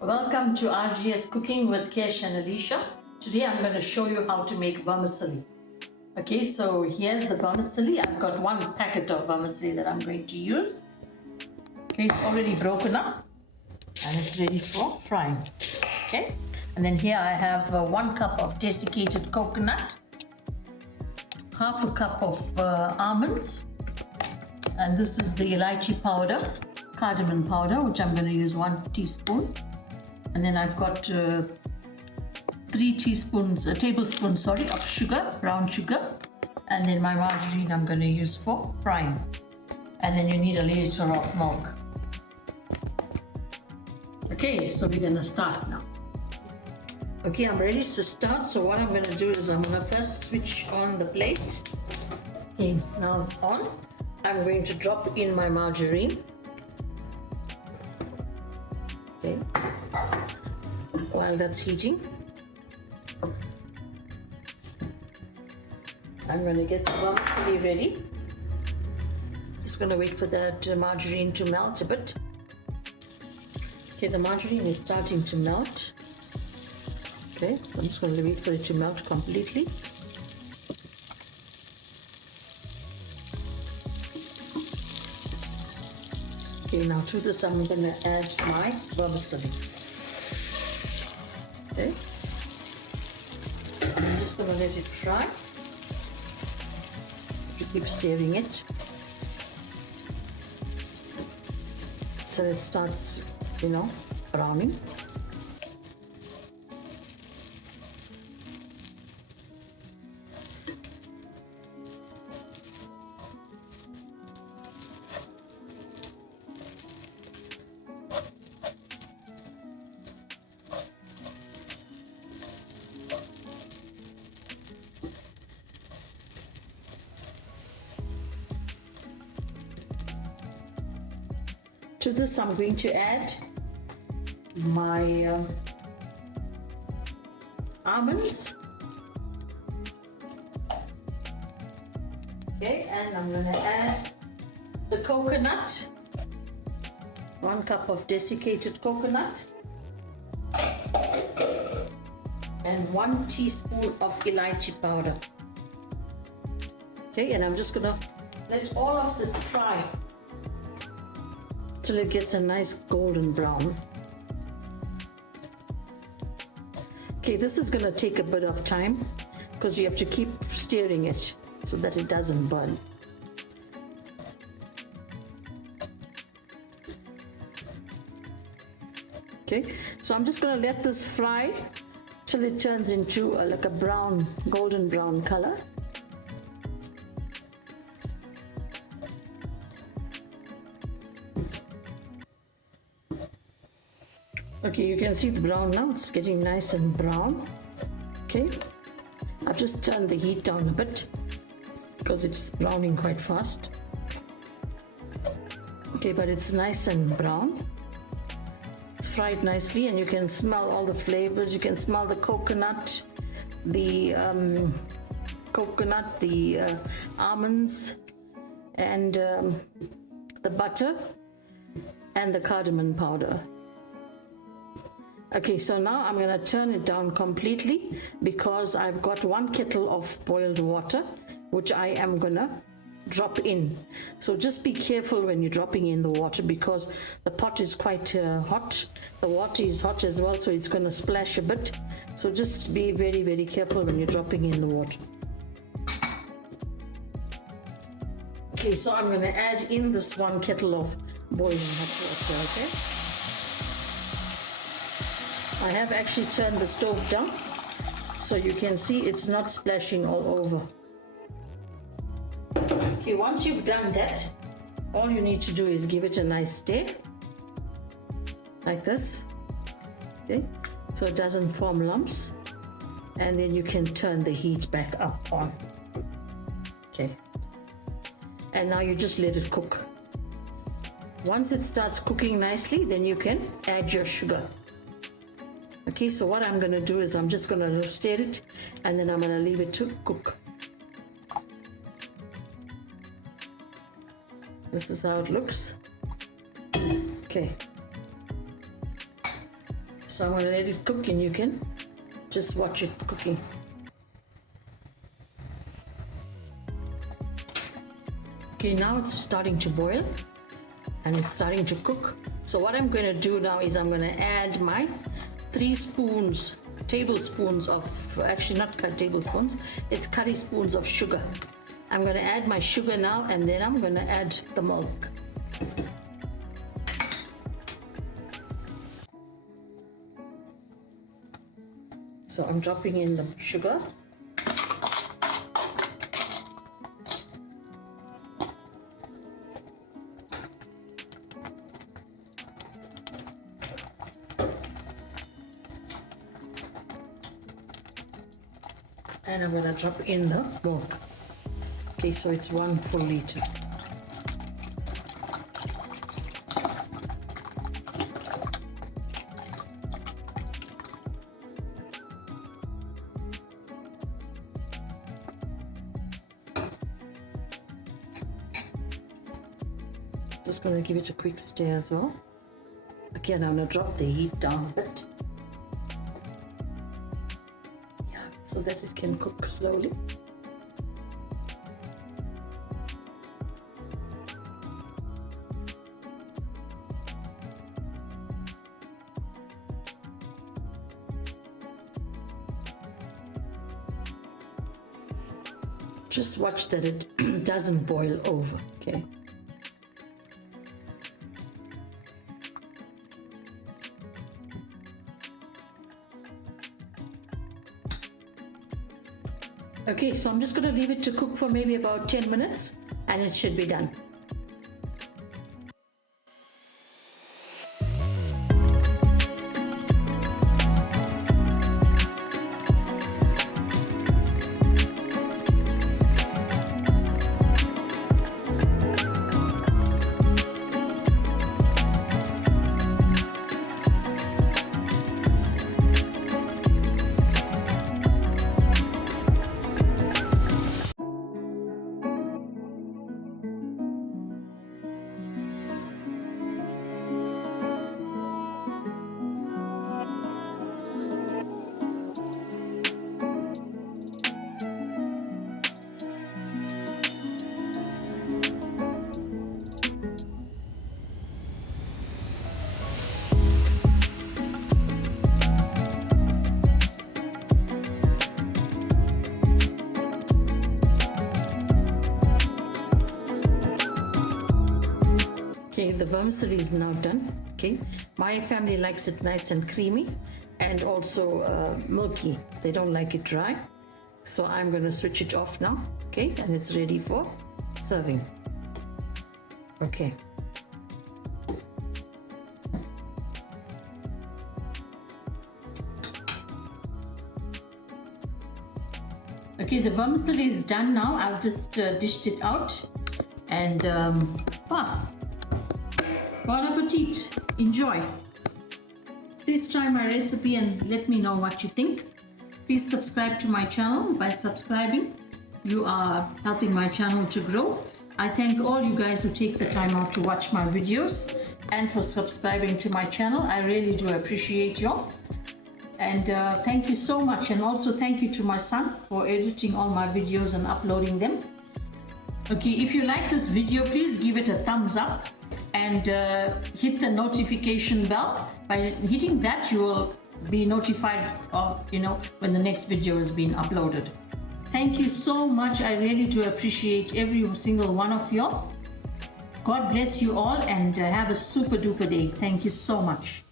Welcome to RGS Cooking with Kesh and Alicia. Today I'm going to show you how to make vermicelli. Okay, so here's the vermicelli. I've got one packet of vermicelli that I'm going to use. Okay, it's already broken up and it's ready for frying. Okay, and then here I have 1 cup of desiccated coconut, half a cup of almonds, and this is the elaichi powder, cardamom powder, which I'm going to use 1 teaspoon. And then I've got 3 tablespoons of sugar, brown sugar. And then my margarine I'm going to use for frying. And then you need a liter of milk. Okay, so we're going to start now. Okay, I'm ready to start. So what I'm going to do is I'm going to first switch on the plate. Okay, so now it's on. I'm going to drop in my margarine. Okay. While that's heating, I'm going to get the vermicelli ready. Just going to wait for that margarine to melt a bit. Okay, the margarine is starting to melt. Okay, so I'm just going to wait for it to melt completely. Okay, now to this I'm going to add my vermicelli. Okay, I'm just going to let it fry. You keep stirring it till it starts, browning. To this, I'm going to add my almonds. Okay, and I'm going to add the coconut, 1 cup of desiccated coconut, and 1 teaspoon of elaichi powder. Okay, and I'm just going to let all of this fry till it gets a nice golden brown. Okay, this is going to take a bit of time because you have to keep stirring it so that it doesn't burn. Okay, so I'm just going to let this fry till it turns into like a brown, golden brown color. Okay, you can see the brown now, it's getting nice and brown. Okay, I've just turned the heat down a bit because it's browning quite fast. Okay, but it's nice and brown. It's fried nicely and you can smell all the flavors. You can smell the coconut, the almonds, and the butter and the cardamom powder. Okay, so now I'm going to turn it down completely because I've got 1 kettle of boiled water, which I am going to drop in. So just be careful when you're dropping in the water because the pot is quite hot. The water is hot as well, so it's going to splash a bit. So just be very, very careful when you're dropping in the water. Okay, so I'm going to add in this 1 kettle of boiling hot water, okay? I have actually turned the stove down so you can see it's not splashing all over. Okay, once you've done that, all you need to do is give it a nice stir like this. Okay, so it doesn't form lumps, and then you can turn the heat back up on. Okay, and now you just let it cook. Once it starts cooking nicely, then you can add your sugar. Okay, so what I'm going to do is I'm just going to stir it and then I'm going to leave it to cook. This is how it looks. Okay. So I'm going to let it cook and you can just watch it cooking. Okay, now it's starting to boil and it's starting to cook. So what I'm going to do now is I'm going to add my 3 tablespoons of, actually not tablespoons, it's curry spoons of sugar. I'm going to add my sugar now and then I'm going to add the milk. So I'm dropping in the sugar. And I'm going to drop in the milk. Okay, so it's 1 full liter. Just going to give it a quick stir as well. Again, I'm going to drop the heat down a bit. So that it can cook slowly. Just watch that it doesn't boil over, okay? Okay, so I'm just going to leave it to cook for maybe about 10 minutes and it should be done. Okay, the vermicelli is now done. Okay, my family likes it nice and creamy and also milky. They don't like it dry. So I'm going to switch it off now. Okay, and it's ready for serving. Okay. Okay, the vermicelli is done now. I've just dished it out and wow. Bon appetit! Enjoy! Please try my recipe and let me know what you think. Please subscribe to my channel. By subscribing, you are helping my channel to grow. I thank all you guys who take the time out to watch my videos and for subscribing to my channel. I really do appreciate you all. And thank you so much. And also thank you to my son for editing all my videos and uploading them. Okay, if you like this video, please give it a thumbs up and hit the notification bell. By hitting that, you will be notified of, when the next video is being uploaded. Thank you so much. I really do appreciate every single one of you all. God bless you all and have a super duper day. Thank you so much.